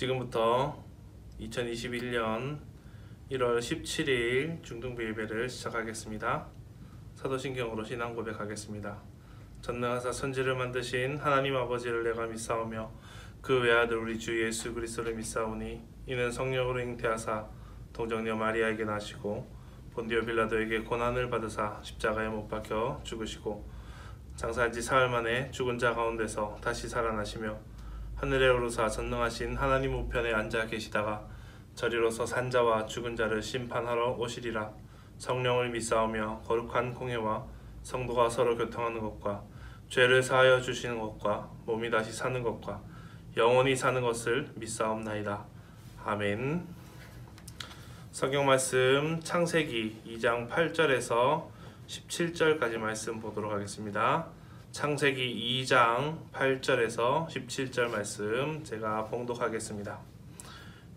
지금부터 2021년 1월 17일 중등부 예배를 시작하겠습니다. 사도신경으로 신앙 고백하겠습니다. 전능하사 천지를 만드신 하나님 아버지를 내가 믿사오며 그 외아들 우리 주 예수 그리스도를 믿사오니 이는 성령으로 잉태하사 동정녀 마리아에게 나시고 본디오 빌라도에게 고난을 받으사 십자가에 못 박혀 죽으시고 장사한 지 사흘 만에 죽은 자 가운데서 다시 살아나시며 하늘에 오르사 전능하신 하나님 우편에 앉아 계시다가 저리로서 산자와 죽은 자를 심판하러 오시리라. 성령을 믿사오며 거룩한 공회와 성도가 서로 교통하는 것과 죄를 사하여 주시는 것과 몸이 다시 사는 것과 영원히 사는 것을 믿사옵나이다. 아멘. 성경 말씀 창세기 2장 8절에서 17절까지 말씀 보도록 하겠습니다. 창세기 2장 8절에서 17절 말씀 제가 봉독하겠습니다.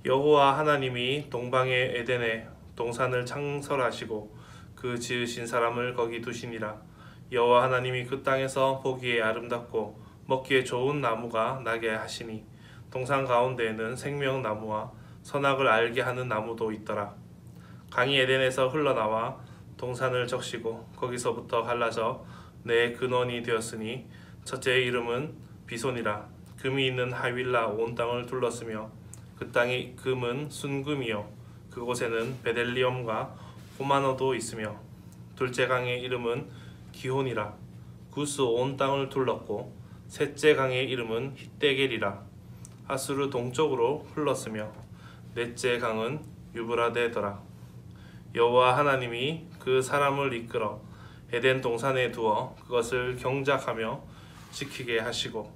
여호와 하나님이 동방의 에덴에 동산을 창설하시고 그 지으신 사람을 거기 두시니라. 여호와 하나님이 그 땅에서 보기에 아름답고 먹기에 좋은 나무가 나게 하시니 동산 가운데에는 생명나무와 선악을 알게 하는 나무도 있더라. 강이 에덴에서 흘러나와 동산을 적시고 거기서부터 갈라져 내 근원이 되었으니 첫째의 이름은 비손이라. 금이 있는 하윌라 온 땅을 둘렀으며 그 땅의 금은 순금이요 그곳에는 베델리엄과 호마노도 있으며 둘째 강의 이름은 기혼이라. 구스 온 땅을 둘렀고 셋째 강의 이름은 히데겔이라. 아수르 동쪽으로 흘렀으며 넷째 강은 유브라데더라. 여호와 하나님이 그 사람을 이끌어 에덴 동산에 두어 그것을 경작하며 지키게 하시고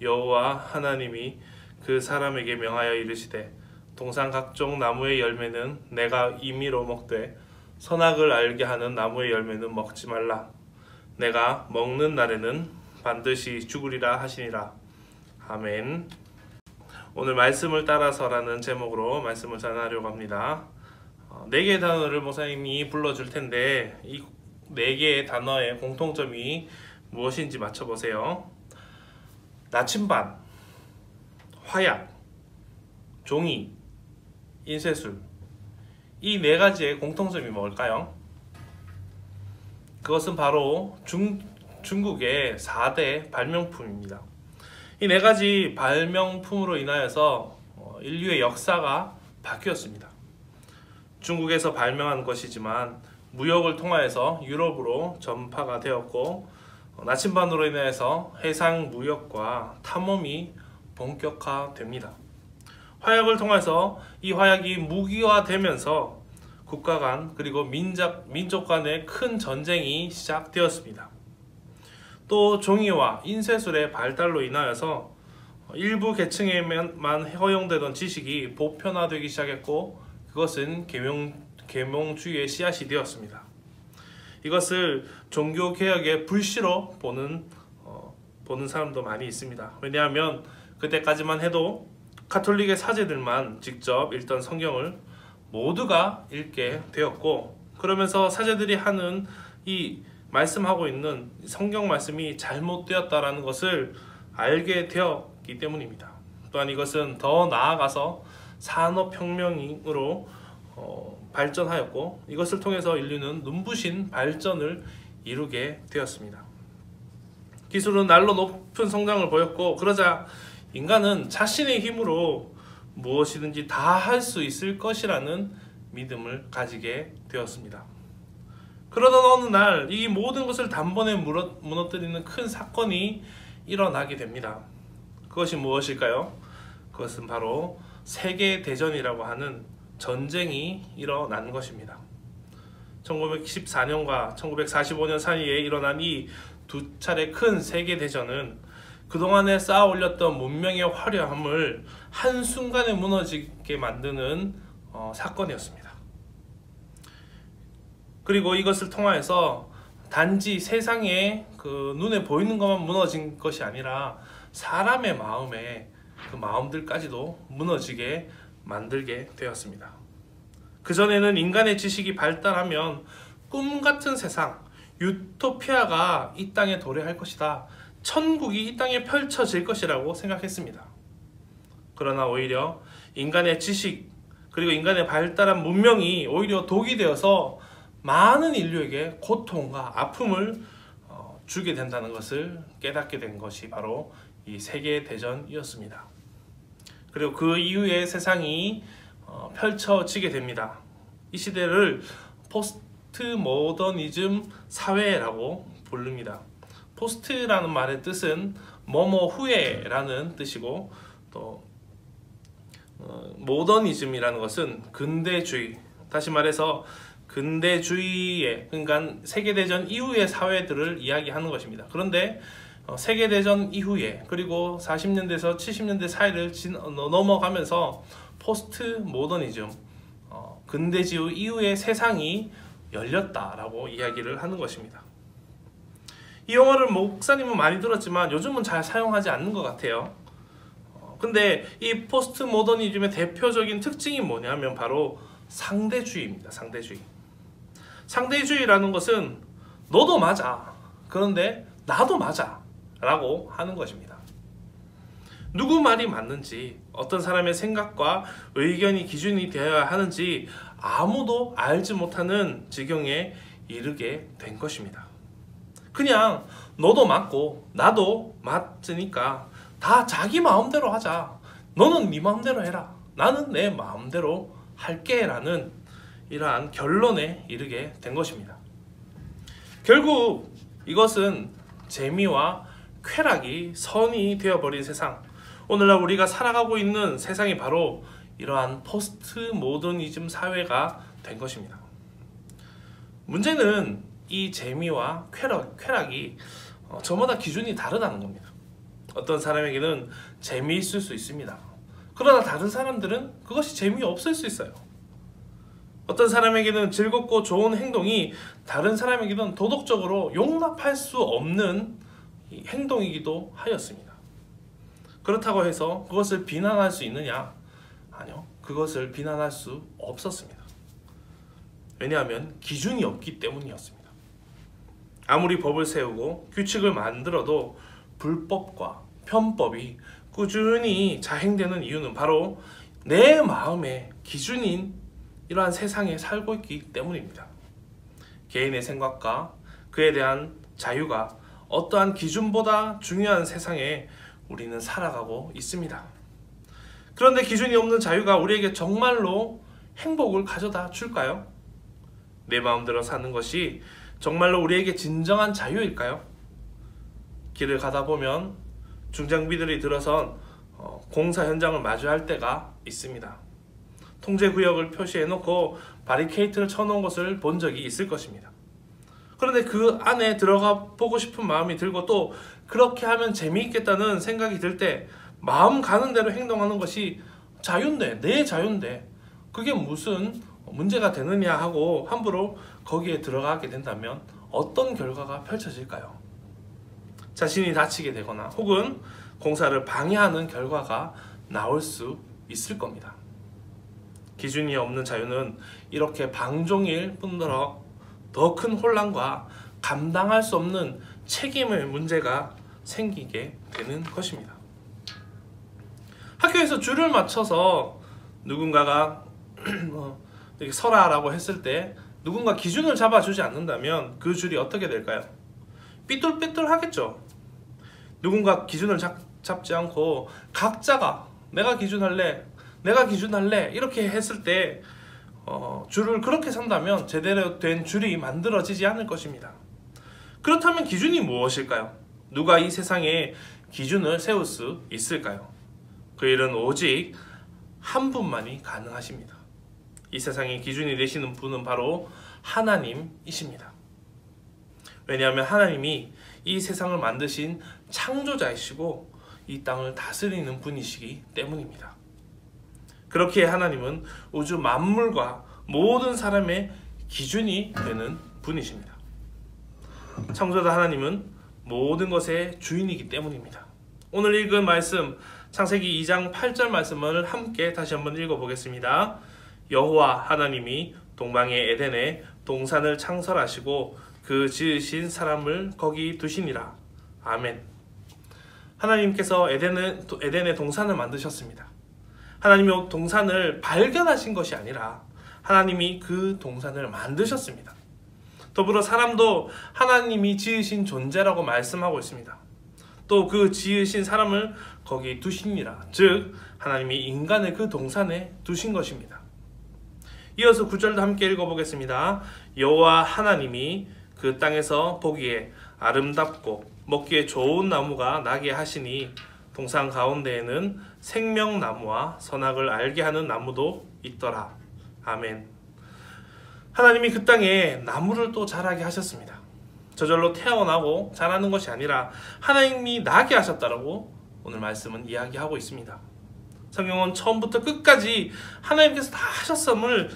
여호와 하나님이 그 사람에게 명하여 이르시되 동산 각종 나무의 열매는 내가 임의로 먹되 선악을 알게 하는 나무의 열매는 먹지 말라. 내가 먹는 날에는 반드시 죽으리라 하시니라. 아멘. 오늘 말씀을 따라서라는 제목으로 말씀을 전하려고 합니다. 4개의 단어를 목사님이 불러줄 텐데 이 4개의 단어의 공통점이 무엇인지 맞춰보세요. 나침반, 화약, 종이, 인쇄술. 이 4가지의 공통점이 뭘까요? 그것은 바로 중국의 4대 발명품입니다. 이 4가지 발명품으로 인하여서 인류의 역사가 바뀌었습니다. 중국에서 발명한 것이지만 무역을 통하여서 유럽으로 전파가 되었고 나침반으로 인해서 해상 무역과 탐험이 본격화됩니다. 화약을 통해서 이 화약이 무기화되면서 국가 간 그리고 민족 간의 큰 전쟁이 시작되었습니다. 또 종이와 인쇄술의 발달로 인하여서 일부 계층에만 허용되던 지식이 보편화되기 시작했고 그것은 계몽주의의 씨앗이 되었습니다. 이것을 종교개혁의 불씨로 보는 사람도 많이 있습니다. 왜냐하면 그때까지만 해도 가톨릭의 사제들만 직접 읽던 성경을 모두가 읽게 되었고 그러면서 사제들이 하는 이 말씀하고 있는 성경 말씀이 잘못되었다라는 것을 알게 되었기 때문입니다. 또한 이것은 더 나아가서 산업혁명으로 발전하였고 이것을 통해서 인류는 눈부신 발전을 이루게 되었습니다. 기술은 날로 높은 성장을 보였고 그러자 인간은 자신의 힘으로 무엇이든지 다 할 수 있을 것이라는 믿음을 가지게 되었습니다. 그러던 어느 날 이 모든 것을 단번에 무너뜨리는 큰 사건이 일어나게 됩니다. 그것이 무엇일까요? 그것은 바로 세계대전이라고 하는 전쟁이 일어난 것입니다. 1914년과 1945년 사이에 일어난 이 두 차례 큰 세계대전은 그동안에 쌓아 올렸던 문명의 화려함을 한순간에 무너지게 만드는 사건이었습니다. 그리고 이것을 통하여서 단지 세상에 그 눈에 보이는 것만 무너진 것이 아니라 사람의 마음에 그 마음들까지도 무너지게 만들게 되었습니다. 그전에는 인간의 지식이 발달하면 꿈같은 세상, 유토피아가 이 땅에 도래할 것이다. 천국이 이 땅에 펼쳐질 것이라고 생각했습니다. 그러나 오히려 인간의 지식 그리고 인간의 발달한 문명이 오히려 독이 되어서 많은 인류에게 고통과 아픔을 주게 된다는 것을 깨닫게 된 것이 바로 이 세계대전이었습니다. 그리고 그 이후에 세상이 펼쳐지게 됩니다. 이 시대를 포스트 모더니즘 사회라고 부릅니다. 포스트라는 말의 뜻은 뭐뭐 후에라는 뜻이고, 또 모더니즘이라는 것은 근대주의, 다시 말해서 근대주의의, 그러니까 세계대전 이후의 사회들을 이야기하는 것입니다. 그런데 세계대전 이후에, 그리고 40년대에서 70년대 사이를 넘어가면서 포스트 모더니즘, 근대주의 이후의 세상이 열렸다라고 이야기를 하는 것입니다. 이 용어를 목사님은 많이 들었지만 요즘은 잘 사용하지 않는 것 같아요. 근데 이 포스트 모더니즘의 대표적인 특징이 뭐냐면 바로 상대주의입니다. 상대주의. 상대주의라는 것은 너도 맞아, 그런데 나도 맞아 라고 하는 것입니다. 누구 말이 맞는지, 어떤 사람의 생각과 의견이 기준이 되어야 하는지 아무도 알지 못하는 지경에 이르게 된 것입니다. 그냥 너도 맞고 나도 맞으니까 다 자기 마음대로 하자. 너는 네 마음대로 해라. 나는 내 마음대로 할게 라는 이러한 결론에 이르게 된 것입니다. 결국 이것은 재미와 쾌락이 선이 되어버린 세상, 오늘날 우리가 살아가고 있는 세상이 바로 이러한 포스트 모더니즘 사회가 된 것입니다. 문제는 이 재미와 쾌락이 저마다 기준이 다르다는 겁니다. 어떤 사람에게는 재미있을 수 있습니다. 그러나 다른 사람들은 그것이 재미없을 수 있어요. 어떤 사람에게는 즐겁고 좋은 행동이 다른 사람에게는 도덕적으로 용납할 수 없는 행동이기도 하였습니다. 그렇다고 해서 그것을 비난할 수 있느냐? 아니요, 그것을 비난할 수 없었습니다. 왜냐하면 기준이 없기 때문이었습니다. 아무리 법을 세우고 규칙을 만들어도 불법과 편법이 꾸준히 자행되는 이유는 바로 내 마음의 기준인 이러한 세상에 살고 있기 때문입니다. 개인의 생각과 그에 대한 자유가 어떠한 기준보다 중요한 세상에 우리는 살아가고 있습니다. 그런데 기준이 없는 자유가 우리에게 정말로 행복을 가져다 줄까요? 내 마음대로 사는 것이 정말로 우리에게 진정한 자유일까요? 길을 가다 보면 중장비들이 들어선 공사 현장을 마주할 때가 있습니다. 통제구역을 표시해놓고 바리케이트를 쳐놓은 것을 본 적이 있을 것입니다. 그런데 그 안에 들어가 보고 싶은 마음이 들고 또 그렇게 하면 재미있겠다는 생각이 들 때 마음 가는 대로 행동하는 것이 자유인데, 내 자유인데 그게 무슨 문제가 되느냐 하고 함부로 거기에 들어가게 된다면 어떤 결과가 펼쳐질까요? 자신이 다치게 되거나 혹은 공사를 방해하는 결과가 나올 수 있을 겁니다. 기준이 없는 자유는 이렇게 방종일 뿐더러 더 큰 혼란과 감당할 수 없는 책임의 문제가 생기게 되는 것입니다. 학교에서 줄을 맞춰서 누군가가 이렇게 서라라고 했을 때 누군가 기준을 잡아주지 않는다면 그 줄이 어떻게 될까요? 삐뚤빼뚤 하겠죠. 누군가 기준을 잡지 않고 각자가 내가 기준할래 이렇게 했을 때 줄을 그렇게 선다면 제대로 된 줄이 만들어지지 않을 것입니다. 그렇다면 기준이 무엇일까요? 누가 이 세상에 기준을 세울 수 있을까요? 그 일은 오직 한 분만이 가능하십니다. 이 세상의 기준이 되시는 분은 바로 하나님이십니다. 왜냐하면 하나님이 이 세상을 만드신 창조자이시고 이 땅을 다스리는 분이시기 때문입니다. 그렇기에 하나님은 우주 만물과 모든 사람의 기준이 되는 분이십니다. 창조자 하나님은 모든 것의 주인이기 때문입니다. 오늘 읽은 말씀 창세기 2장 8절 말씀을 함께 다시 한번 읽어보겠습니다. 여호와 하나님이 동방의 에덴에 동산을 창설하시고 그 지으신 사람을 거기 두시니라. 아멘. 하나님께서 에덴의 동산을 만드셨습니다. 하나님이 동산을 발견하신 것이 아니라 하나님이 그 동산을 만드셨습니다. 더불어 사람도 하나님이 지으신 존재라고 말씀하고 있습니다. 또 그 지으신 사람을 거기 두시니라. 즉 하나님이 인간을 그 동산에 두신 것입니다. 이어서 9절도 함께 읽어보겠습니다. 여호와 하나님이 그 땅에서 보기에 아름답고 먹기에 좋은 나무가 나게 하시니 동산 가운데에는 생명나무와 선악을 알게 하는 나무도 있더라. 아멘. 하나님이 그 땅에 나무를 또 자라게 하셨습니다. 저절로 태어나고 자라는 것이 아니라 하나님이 나게 하셨다라고 오늘 말씀은 이야기하고 있습니다. 성경은 처음부터 끝까지 하나님께서 다 하셨음을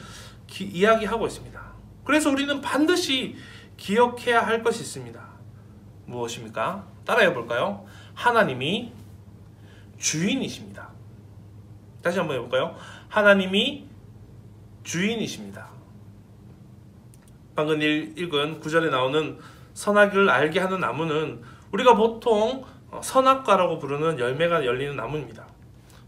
이야기하고 있습니다. 그래서 우리는 반드시 기억해야 할 것이 있습니다. 무엇입니까? 따라해 볼까요? 하나님이 주인이십니다. 다시 한번 해볼까요? 하나님이 주인이십니다. 방금 읽은 9절에 나오는 선악을 알게 하는 나무는 우리가 보통 선악과라고 부르는 열매가 열리는 나무입니다.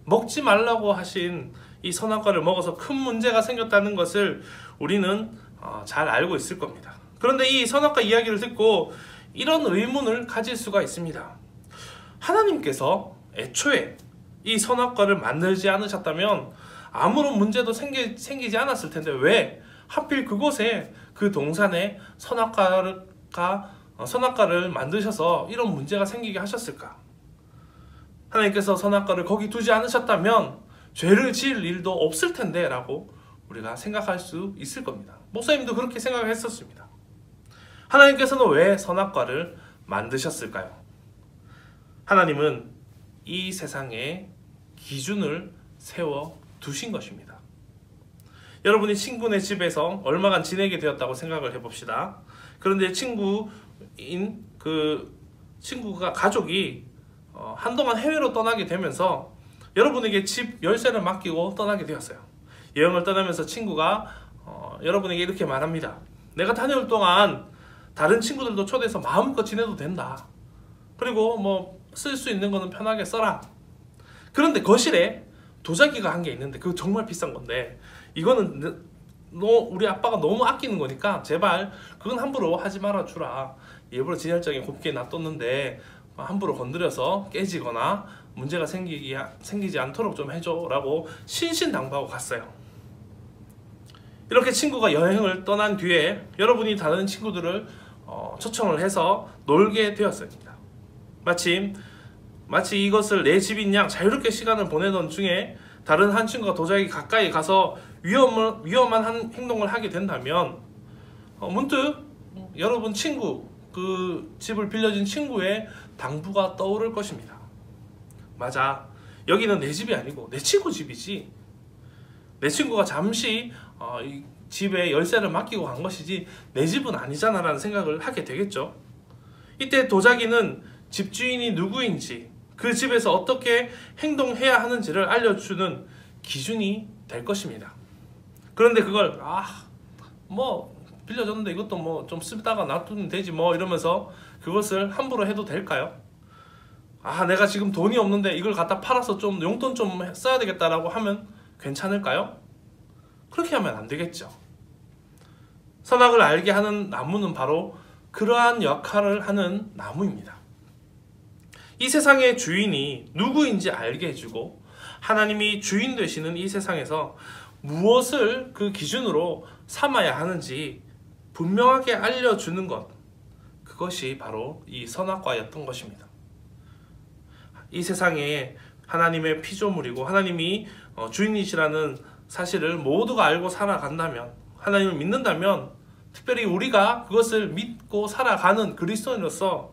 먹지 말라고 하신 이 선악과를 먹어서 큰 문제가 생겼다는 것을 우리는 잘 알고 있을 겁니다. 그런데 이 선악과 이야기를 듣고 이런 의문을 가질 수가 있습니다. 하나님께서 애초에 이 선악과를 만들지 않으셨다면 아무런 문제도 생기지 않았을 텐데 왜 하필 그곳에 그 동산에 선악과를 만드셔서 이런 문제가 생기게 하셨을까? 하나님께서 선악과를 거기 두지 않으셨다면 죄를 지을 일도 없을 텐데 라고 우리가 생각할 수 있을 겁니다. 목사님도 그렇게 생각했었습니다. 하나님께서는 왜 선악과를 만드셨을까요? 하나님은 이 세상에 기준을 세워 두신 것입니다. 여러분이 친구네 집에서 얼마간 지내게 되었다고 생각을 해봅시다. 그런데 친구가 가족이 한동안 해외로 떠나게 되면서 여러분에게 집 열쇠를 맡기고 떠나게 되었어요. 여행을 떠나면서 친구가 여러분에게 이렇게 말합니다. 내가 다녀올 동안 다른 친구들도 초대해서 마음껏 지내도 된다. 그리고 뭐 쓸 수 있는 거는 편하게 써라. 그런데 거실에 도자기가 한 개 있는데 그거 정말 비싼 건데 이거는 우리 아빠가 너무 아끼는 거니까 제발 그건 함부로 하지 말아 주라. 일부러 진열장에 곱게 놔뒀는데 함부로 건드려서 깨지거나 문제가 생기지 않도록 좀 해줘 라고 신신당부하고 갔어요. 이렇게 친구가 여행을 떠난 뒤에 여러분이 다른 친구들을 초청을 해서 놀게 되었습니다. 마치 이것을 내 집인 양 자유롭게 시간을 보내던 중에 다른 한 친구가 도자기 가까이 가서 위험한 행동을 하게 된다면 문득 여러분 그 집을 빌려준 친구의 당부가 떠오를 것입니다. 맞아, 여기는 내 집이 아니고 내 친구 집이지. 내 친구가 잠시 이 집에 열쇠를 맡기고 간 것이지 내 집은 아니잖아 라는 생각을 하게 되겠죠. 이때 도자기는 집주인이 누구인지 그 집에서 어떻게 행동해야 하는지를 알려주는 기준이 될 것입니다. 그런데 그걸 뭐 빌려줬는데 이것도 뭐 좀 쓰다가 놔두면 되지 뭐 이러면서 그것을 함부로 해도 될까요? 내가 지금 돈이 없는데 이걸 갖다 팔아서 좀 용돈 좀 써야 되겠다라고 하면 괜찮을까요? 그렇게 하면 안 되겠죠. 선악을 알게 하는 나무는 바로 그러한 역할을 하는 나무입니다. 이 세상의 주인이 누구인지 알게 해주고 하나님이 주인 되시는 이 세상에서 무엇을 그 기준으로 삼아야 하는지 분명하게 알려주는 것, 그것이 바로 이 선악과였던 것입니다. 이 세상에 하나님의 피조물이고 하나님이 주인이시라는 사실을 모두가 알고 살아간다면, 하나님을 믿는다면, 특별히 우리가 그것을 믿고 살아가는 그리스도인으로서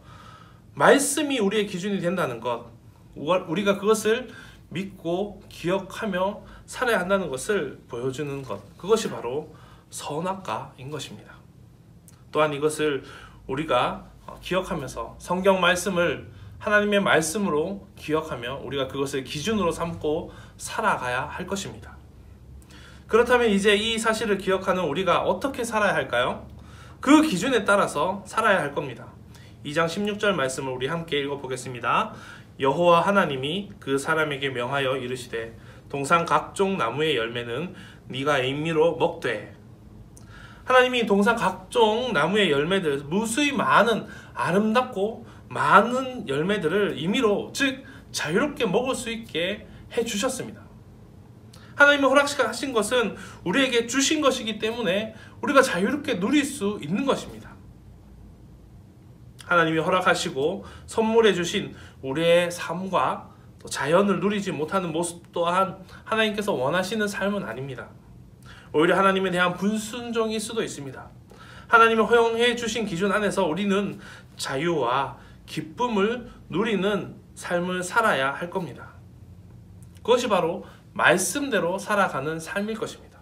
말씀이 우리의 기준이 된다는 것, 우리가 그것을 믿고 기억하며 살아야 한다는 것을 보여주는 것, 그것이 바로 선악과인 것입니다. 또한 이것을 우리가 기억하면서 성경 말씀을 하나님의 말씀으로 기억하며 우리가 그것을 기준으로 삼고 살아가야 할 것입니다. 그렇다면 이제 이 사실을 기억하는 우리가 어떻게 살아야 할까요? 그 기준에 따라서 살아야 할 겁니다. 2장 16절 말씀을 우리 함께 읽어보겠습니다. 여호와 하나님이 그 사람에게 명하여 이르시되 동산 각종 나무의 열매는 네가 임의로 먹되. 하나님이 동산 각종 나무의 열매들, 무수히 많은 아름답고 많은 열매들을 임의로, 즉 자유롭게 먹을 수 있게 해주셨습니다. 하나님이 허락하신 것은 우리에게 주신 것이기 때문에 우리가 자유롭게 누릴 수 있는 것입니다. 하나님이 허락하시고 선물해 주신 우리의 삶과 또 자연을 누리지 못하는 모습 또한 하나님께서 원하시는 삶은 아닙니다. 오히려 하나님에 대한 불순종일 수도 있습니다. 하나님이 허용해 주신 기준 안에서 우리는 자유와 기쁨을 누리는 삶을 살아야 할 겁니다. 그것이 바로 말씀대로 살아가는 삶일 것입니다.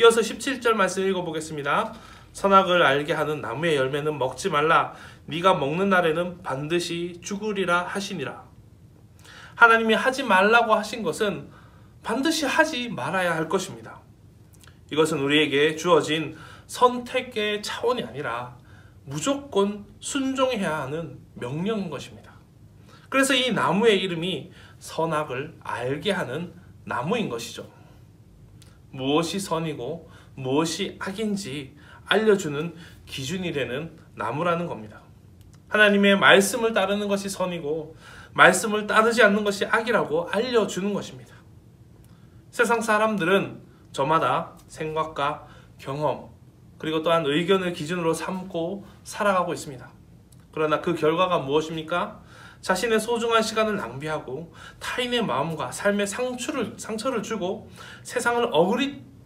이어서 17절 말씀 읽어보겠습니다. 선악을 알게 하는 나무의 열매는 먹지 말라. 네가 먹는 날에는 반드시 죽으리라 하시니라. 하나님이 하지 말라고 하신 것은 반드시 하지 말아야 할 것입니다. 이것은 우리에게 주어진 선택의 차원이 아니라 무조건 순종해야 하는 명령인 것입니다. 그래서 이 나무의 이름이 선악을 알게 하는 나무인 것이죠. 무엇이 선이고 무엇이 악인지 알려주는 기준이 되는 나무라는 겁니다. 하나님의 말씀을 따르는 것이 선이고 말씀을 따르지 않는 것이 악이라고 알려주는 것입니다. 세상 사람들은 저마다 생각과 경험 그리고 또한 의견을 기준으로 삼고 살아가고 있습니다. 그러나 그 결과가 무엇입니까? 자신의 소중한 시간을 낭비하고 타인의 마음과 삶의 상처를 주고 세상을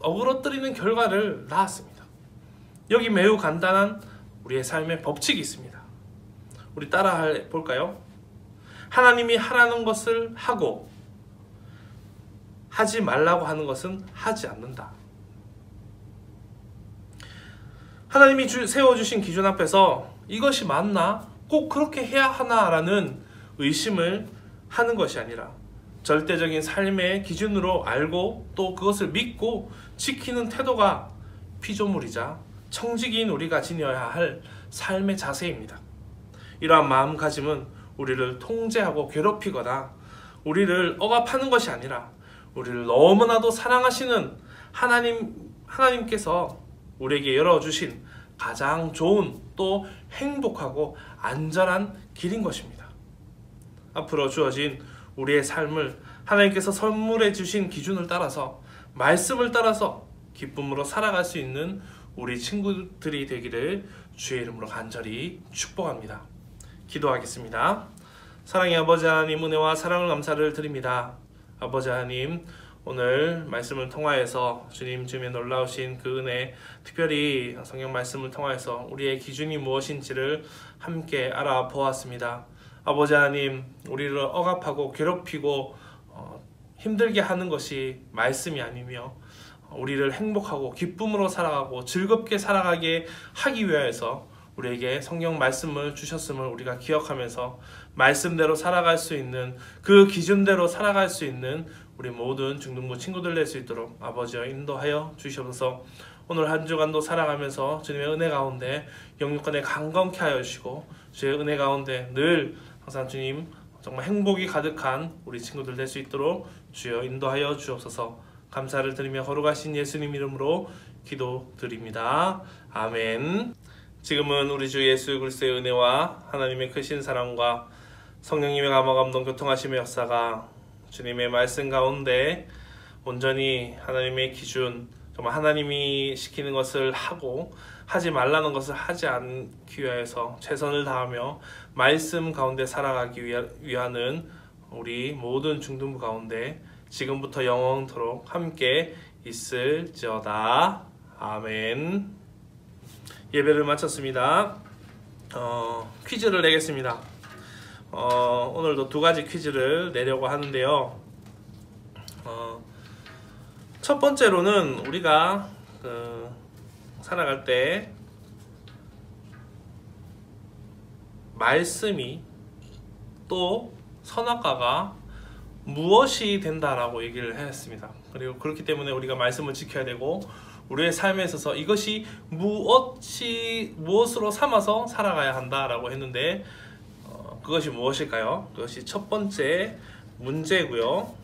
어그러뜨리는 결과를 낳았습니다. 여기 매우 간단한 우리의 삶의 법칙이 있습니다. 우리 따라 볼까요? 하나님이 하라는 것을 하고 하지 말라고 하는 것은 하지 않는다. 하나님이 세워주신 기준 앞에서 이것이 맞나? 꼭 그렇게 해야 하나라는 의심을 하는 것이 아니라 절대적인 삶의 기준으로 알고 또 그것을 믿고 지키는 태도가 피조물이자 청지기인 우리가 지녀야 할 삶의 자세입니다. 이러한 마음가짐은 우리를 통제하고 괴롭히거나 우리를 억압하는 것이 아니라 우리를 너무나도 사랑하시는 하나님께서 우리에게 열어주신 가장 좋은 또 행복하고 안전한 길인 것입니다. 앞으로 주어진 우리의 삶을 하나님께서 선물해 주신 기준을 따라서 말씀을 따라서 기쁨으로 살아갈 수 있는 우리 친구들이 되기를 주의 이름으로 간절히 축복합니다. 기도하겠습니다. 사랑의 아버지 하나님, 은혜와 사랑을 감사를 드립니다. 아버지 하나님, 오늘 말씀을 통하여서 주님의 놀라우신 그 은혜, 특별히 성경 말씀을 통하여서 우리의 기준이 무엇인지를 함께 알아보았습니다. 아버지 하나님, 우리를 억압하고 괴롭히고 힘들게 하는 것이 말씀이 아니며 우리를 행복하고 기쁨으로 살아가고 즐겁게 살아가게 하기 위해서 우리에게 성경 말씀을 주셨음을 우리가 기억하면서 말씀대로 살아갈 수 있는, 그 기준대로 살아갈 수 있는 우리 모든 중등부 친구들 될 수 있도록 아버지여 인도하여 주시옵소서. 오늘 한 주간도 살아가면서 주님의 은혜 가운데 영육간에 강건케 하여 주시고 주의 은혜 가운데 늘 항상 주님 정말 행복이 가득한 우리 친구들 될 수 있도록 주여 인도하여 주옵소서. 감사를 드리며 거룩하신 예수님 이름으로 기도드립니다. 아멘. 지금은 우리 주 예수 그리스도의 은혜와 하나님의 크신 사랑과 성령님의 감화감동 교통하심의 역사가 주님의 말씀 가운데 온전히 하나님의 기준, 정말 하나님이 시키는 것을 하고 하지 말라는 것을 하지 않기 위해서 최선을 다하며 말씀 가운데 살아가기 위하는 우리 모든 중등부 가운데 지금부터 영원토록 함께 있을지어다. 아멘. 예배를 마쳤습니다. 퀴즈를 내겠습니다. 오늘도 두 가지 퀴즈를 내려고 하는데요. 첫 번째로는 우리가 살아갈 때 말씀이 또 선악과가 무엇이 된다라고 얘기를 했습니다. 그리고 그렇기 때문에 우리가 말씀을 지켜야 되고 우리의 삶에 있어서 이것이 무엇으로 삼아서 살아가야 한다라고 했는데 그것이 무엇일까요? 그것이 첫 번째 문제고요.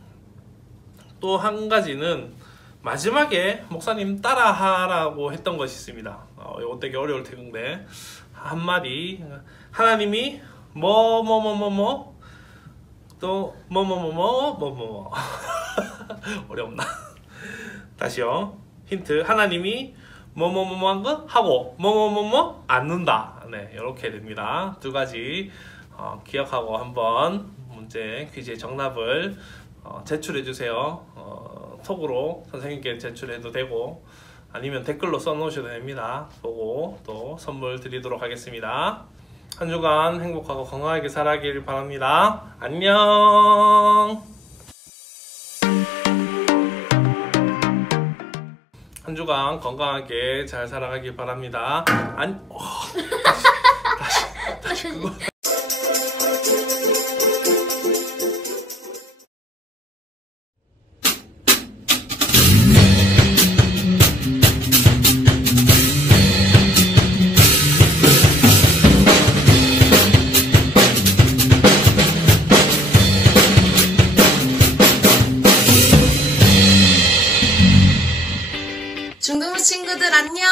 또 한 가지는 마지막에 목사님 따라하라고 했던 것이 있습니다. 이거 되게 어려울 텐데 한마디 하나님이 뭐뭐뭐뭐뭐 또 뭐뭐뭐뭐뭐뭐 어렵나? 다시요. 힌트. 하나님이 뭐뭐뭐뭐한 거 하고 뭐뭐뭐뭐 않는다. 네, 이렇게 됩니다. 두 가지 기억하고 한번 문제 퀴즈의 정답을 제출해 주세요. 톡으로 선생님께 제출해도 되고 아니면 댓글로 써놓으셔도 됩니다. 보고 또 선물 드리도록 하겠습니다. 한 주간 행복하고 건강하게 살아가길 바랍니다. 안녕. 한 주간 건강하게 잘 살아가길 바랍니다. 다시 그거. 중등부 친구들 안녕!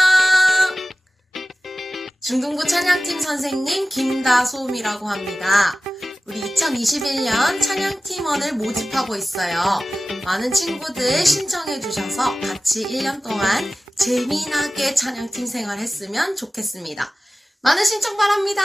중등부 찬양팀 선생님 김다솜이라고 합니다. 우리 2021년 찬양팀원을 모집하고 있어요. 많은 친구들 신청해 주셔서 같이 1년 동안 재미나게 찬양팀 생활했으면 좋겠습니다. 많은 신청 바랍니다.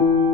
네.